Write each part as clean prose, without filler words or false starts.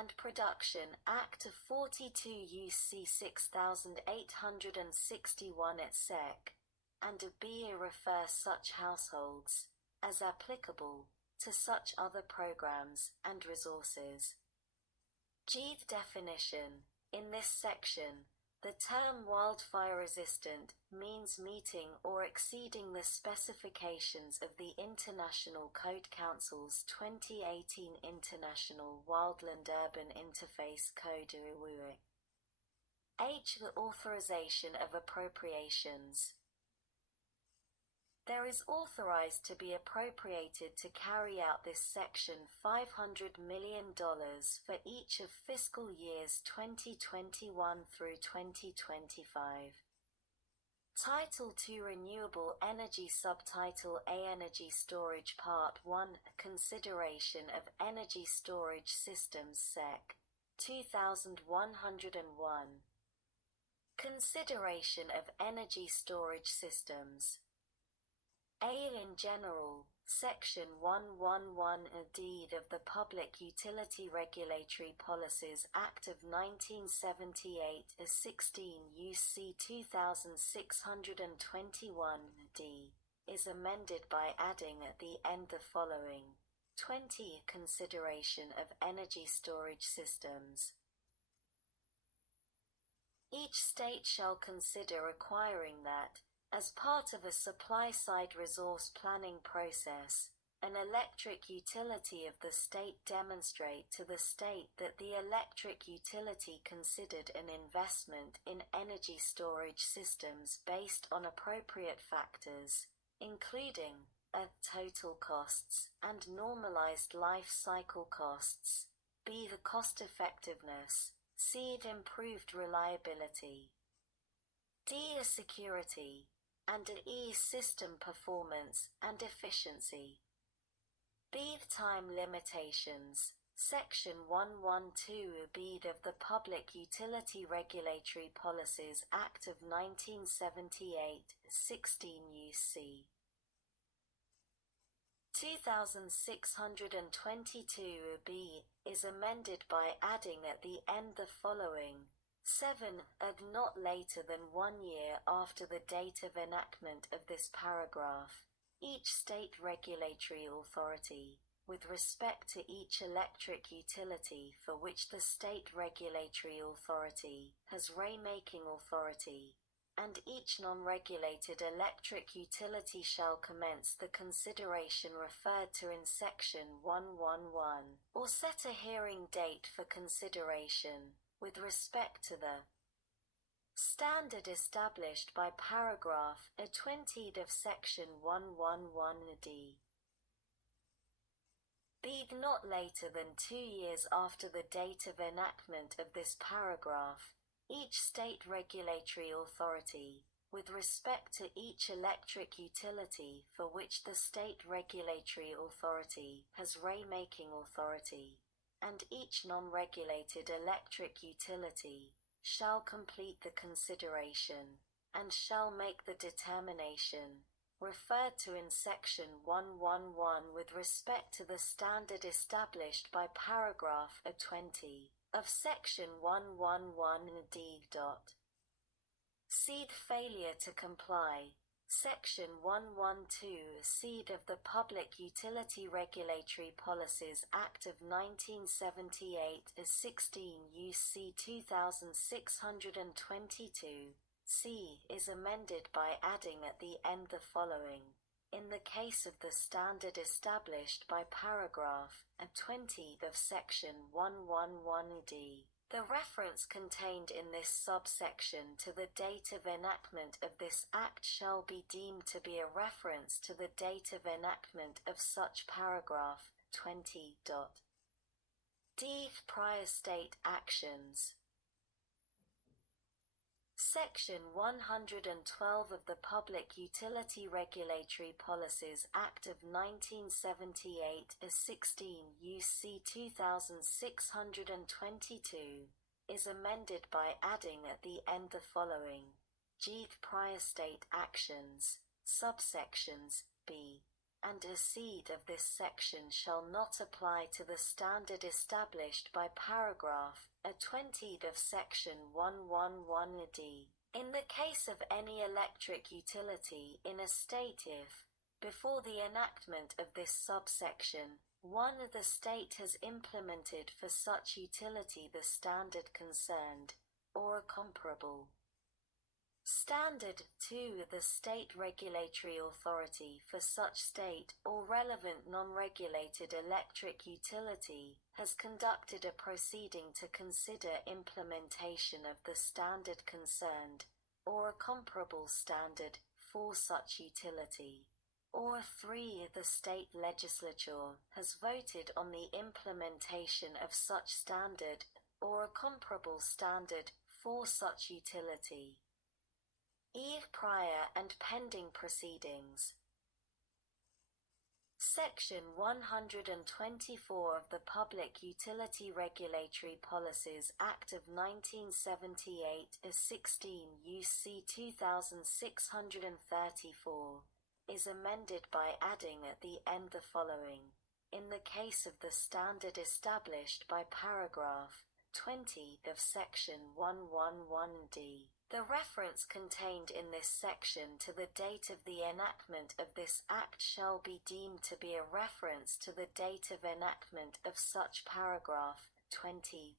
and Production Act of 42 U.C. 6861 et seq, and b refer such households, as applicable, to such other programs and resources. G. Definition. In this section, the term wildfire-resistant means meeting or exceeding the specifications of the International Code Council's 2018 International Wildland Urban Interface Code. H. The authorization of appropriations. There is authorized to be appropriated to carry out this section $500 million for each of fiscal years 2021 through 2025. Title II Renewable Energy Subtitle A Energy Storage Part 1 Consideration of Energy Storage Systems Sec. 2101. Consideration of Energy Storage Systems. A. In general, Section 111 A Deed of the Public Utility Regulatory Policies Act of 1978 as 16 U.C. 2621 D is amended by adding at the end the following: 20. Consideration of energy storage systems. Each state shall consider acquiring that, as part of a supply-side resource planning process, an electric utility of the state demonstrate to the state that the electric utility considered an investment in energy storage systems based on appropriate factors, including a. Total costs and normalized life cycle costs, b. The cost-effectiveness, c. Improved reliability, d. A security, and E. System performance and efficiency. B. Time limitations. Section 112 B of the Public Utility Regulatory Policies Act of 1978, 16 U.C. 2622 B is amended by adding at the end the following: 7. Not later than 1 year after the date of enactment of this paragraph, each state regulatory authority, with respect to each electric utility for which the state regulatory authority has raymaking authority, and each non-regulated electric utility shall commence the consideration referred to in Section 111, or set a hearing date for consideration, with respect to the standard established by paragraph A20 of Section 111d. B. Not later than 2 years after the date of enactment of this paragraph, each state regulatory authority, with respect to each electric utility for which the state regulatory authority has raymaking authority, and each non-regulated electric utility, shall complete the consideration, and shall make the determination, referred to in Section 111 with respect to the standard established by paragraph A20 of Section 111d. C. Failure to comply. Section 112 C of the Public Utility Regulatory Policies Act of 1978 as 16 U.C. 2622 C is amended by adding at the end the following: in the case of the standard established by paragraph A20 of Section 111d, the reference contained in this subsection to the date of enactment of this Act shall be deemed to be a reference to the date of enactment of such paragraph 20. D. Prior state actions. Section 112 of the Public Utility Regulatory Policies Act of 1978 as 16 U.C. 2622 is amended by adding at the end the following: G. Prior state actions, subsections b. and a cede of this section shall not apply to the standard established by paragraph a 20 of section 111d. In the case of any electric utility in a state if, before the enactment of this subsection, the state has implemented for such utility the standard concerned, or a comparable standard. 2. The state regulatory authority for such state or relevant non-regulated electric utility has conducted a proceeding to consider implementation of the standard concerned, or a comparable standard, for such utility. Or 3. The state legislature has voted on the implementation of such standard, or a comparable standard, for such utility. Prior and pending proceedings. Section 124 of the Public Utility Regulatory Policies Act of 1978 is 16 U.C. 2634, is amended by adding at the end the following. In the case of the standard established by paragraph 20 of section 111d, the reference contained in this section to the date of the enactment of this Act shall be deemed to be a reference to the date of enactment of such paragraph 20.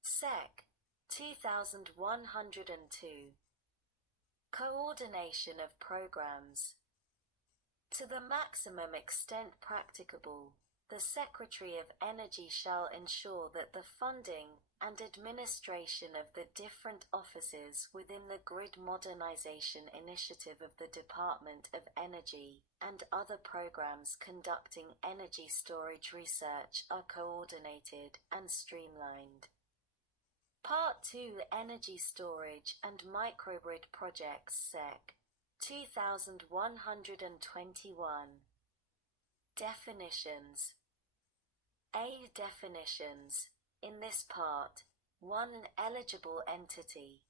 Sec. 2102. Coordination of programs. To the maximum extent practicable, the Secretary of Energy shall ensure that the funding and administration of the different offices within the Grid Modernization Initiative of the Department of Energy and other programs conducting energy storage research are coordinated and streamlined. Part 2 Energy Storage and Microgrid Projects Sec. 2121. Definitions. A. Definitions. In this part, 1. An eligible entity.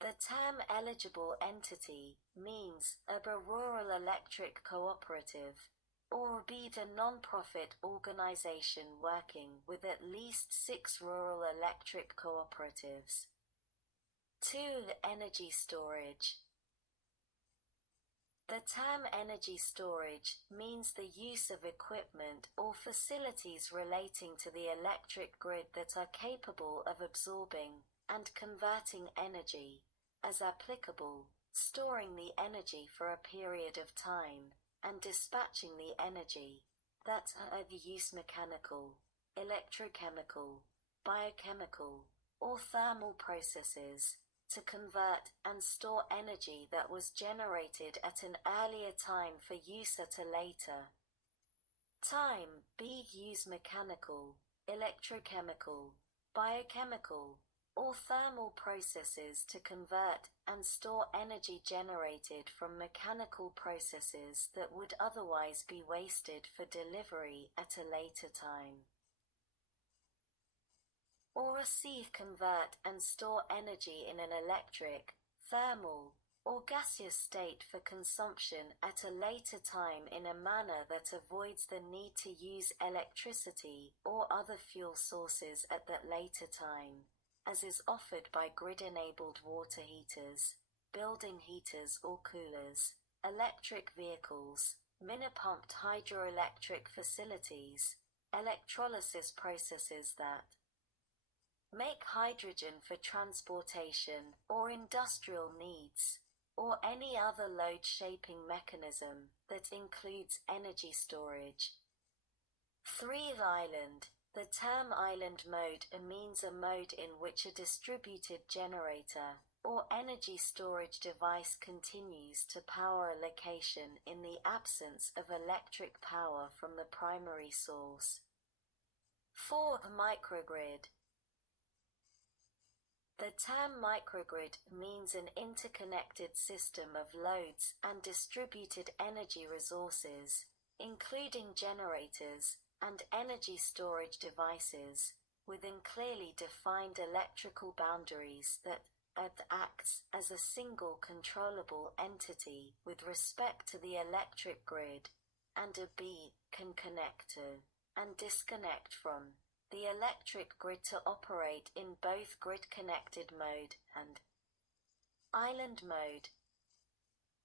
The term eligible entity means a rural electric cooperative, or be the non-profit organization working with at least 6 rural electric cooperatives. 2. Energy storage. The term energy storage means the use of equipment or facilities relating to the electric grid that are capable of absorbing and converting energy, as applicable, storing the energy for a period of time, and dispatching the energy, that are of use mechanical, electrochemical, biochemical, or thermal processes, to convert and store energy that was generated at an earlier time for use at a later time, be use mechanical, electrochemical, biochemical, or thermal processes to convert and store energy generated from mechanical processes that would otherwise be wasted for delivery at a later time. Or receive, convert and store energy in an electric, thermal, or gaseous state for consumption at a later time in a manner that avoids the need to use electricity or other fuel sources at that later time, as is offered by grid-enabled water heaters, building heaters or coolers, electric vehicles, mini-pumped hydroelectric facilities, electrolysis processes that make hydrogen for transportation or industrial needs, or any other load-shaping mechanism that includes energy storage. 3. Island. The term island mode means a mode in which a distributed generator or energy storage device continues to power a location in the absence of electric power from the primary source. 4. Microgrid. The term microgrid means an interconnected system of loads and distributed energy resources, including generators and energy storage devices, within clearly defined electrical boundaries that acts as a single controllable entity with respect to the electric grid, and a B can connect to and disconnect from the electric grid to operate in both grid-connected mode and island mode.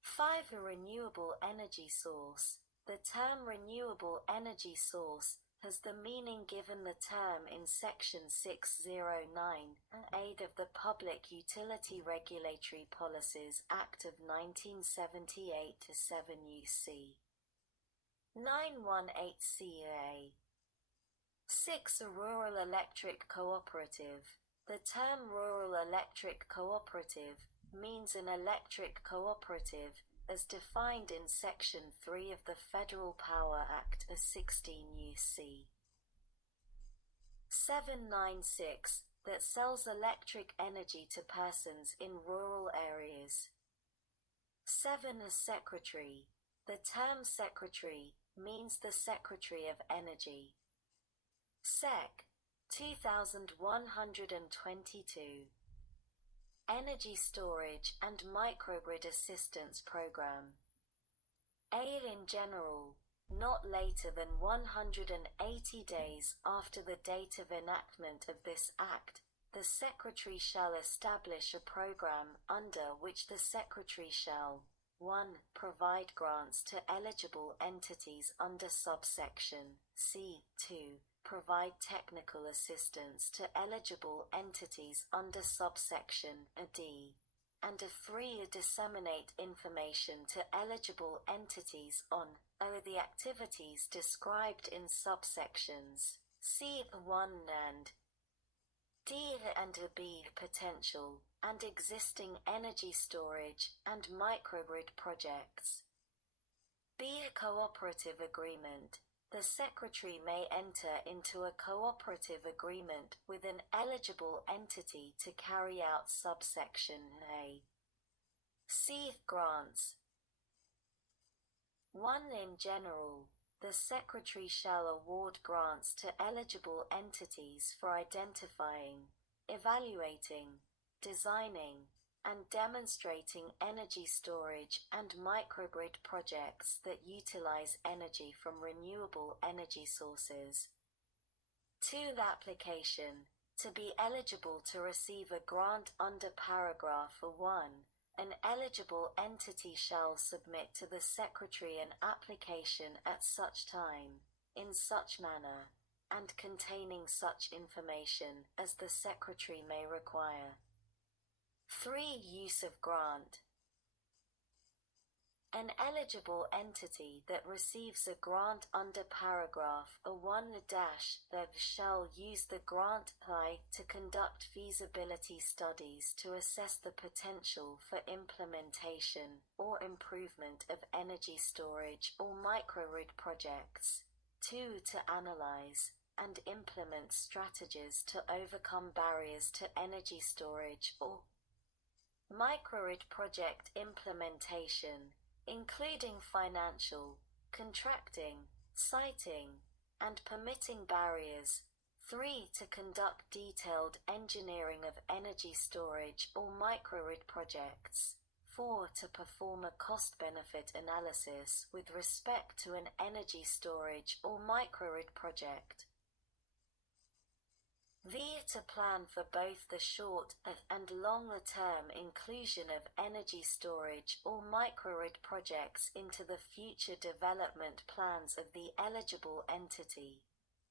5. A renewable energy source. The term renewable energy source has the meaning given the term in Section 609(8) of the Public Utility Regulatory Policies Act of 1978-7 U.C. 918 CA. 6. A rural electric cooperative. The term rural electric cooperative means an electric cooperative as defined in Section 3 of the Federal Power Act of 16 U.C. 796, that sells electric energy to persons in rural areas. 7. A secretary. The term secretary means the Secretary of Energy. Sec. 2122. Energy Storage and Microgrid Assistance Program. A. In general, not later than 180 days after the date of enactment of this Act, the Secretary shall establish a program under which the Secretary shall 1. Provide grants to eligible entities under subsection C. 2. Provide technical assistance to eligible entities under subsection D. And 3. Disseminate information to eligible entities on the activities described in subsections C1 and D and B. Potential and existing energy storage and microgrid projects. B. Cooperative agreement. The Secretary may enter into a cooperative agreement with an eligible entity to carry out subsection A. C. Grants. 1. In general, the Secretary shall award grants to eligible entities for identifying, evaluating, designing, and demonstrating energy storage and microgrid projects that utilize energy from renewable energy sources. 2. Application. To be eligible to receive a grant under paragraph 1, an eligible entity shall submit to the Secretary an application at such time, in such manner, and containing such information as the Secretary may require. 3. Use of grant. An eligible entity that receives a grant under paragraph 1-that shall use the grant to conduct feasibility studies to assess the potential for implementation or improvement of energy storage or microgrid projects. 2. To analyze and implement strategies to overcome barriers to energy storage or microgrid project implementation, including financial, contracting, siting, and permitting barriers. 3. To conduct detailed engineering of energy storage or microgrid projects. 4. To perform a cost-benefit analysis with respect to an energy storage or microgrid project. V. To plan for both the short and longer-term inclusion of energy storage or microgrid projects into the future development plans of the eligible entity.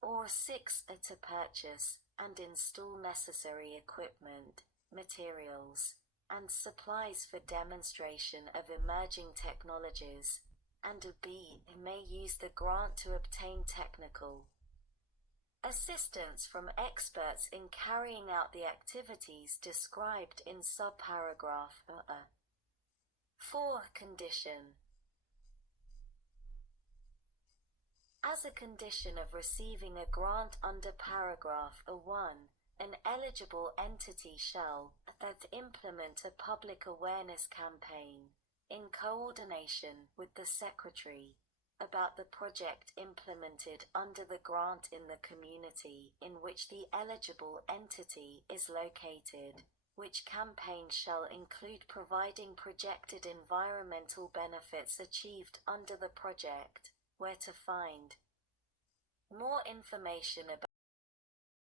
Or 6. To purchase and install necessary equipment, materials, and supplies for demonstration of emerging technologies. And B. May use the grant to obtain technical assistance from experts in carrying out the activities described in subparagraph 4. Condition. As a condition of receiving a grant under paragraph 1, an eligible entity shall implement a public awareness campaign in coordination with the Secretary about the project implemented under the grant in the community in which the eligible entity is located. which campaign shall include providing projected environmental benefits achieved under the project. Where to find more information about